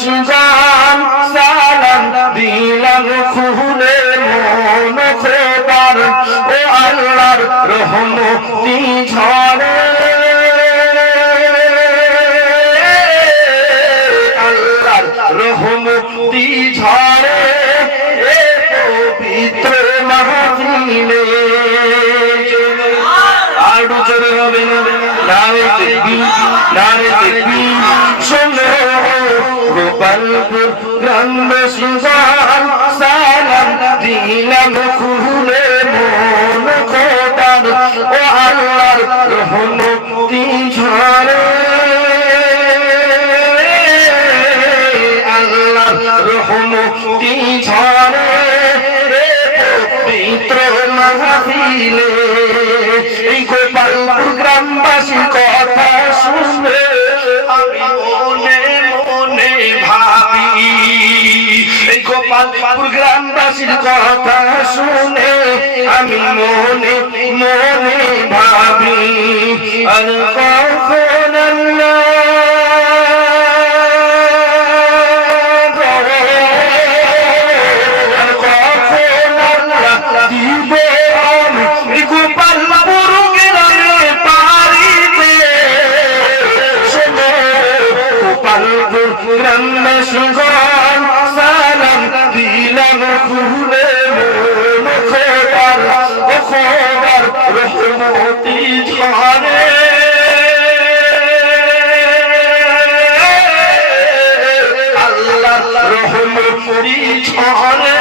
সিগান সালাম দিলাম খুলে মন খোদার, ও আল্লাহর রহমতি ঝরে। আল্লাহর রহমতি ঝরে, এ পবিত্র মাহফিলে। আরও জোরে হবে না। গোপালপুর গ্রামবাসী গান সালাম দিলাম খুলে মন খোদার ও আল্লাহর রহমতি ঝরে। আল্লাহর রহমতি ঝরে। পবিত্র মাহফিলে, এই গোপালপুর গ্রামবাসীর কথা শুনে আমি গোপালপুর গ্রামবাসীর কথা শুনে আমি মনে মনে ভাবি আর কখন আল্লাহ অনুভূতি তোমারে আল্লাহ রহম করি তোমারে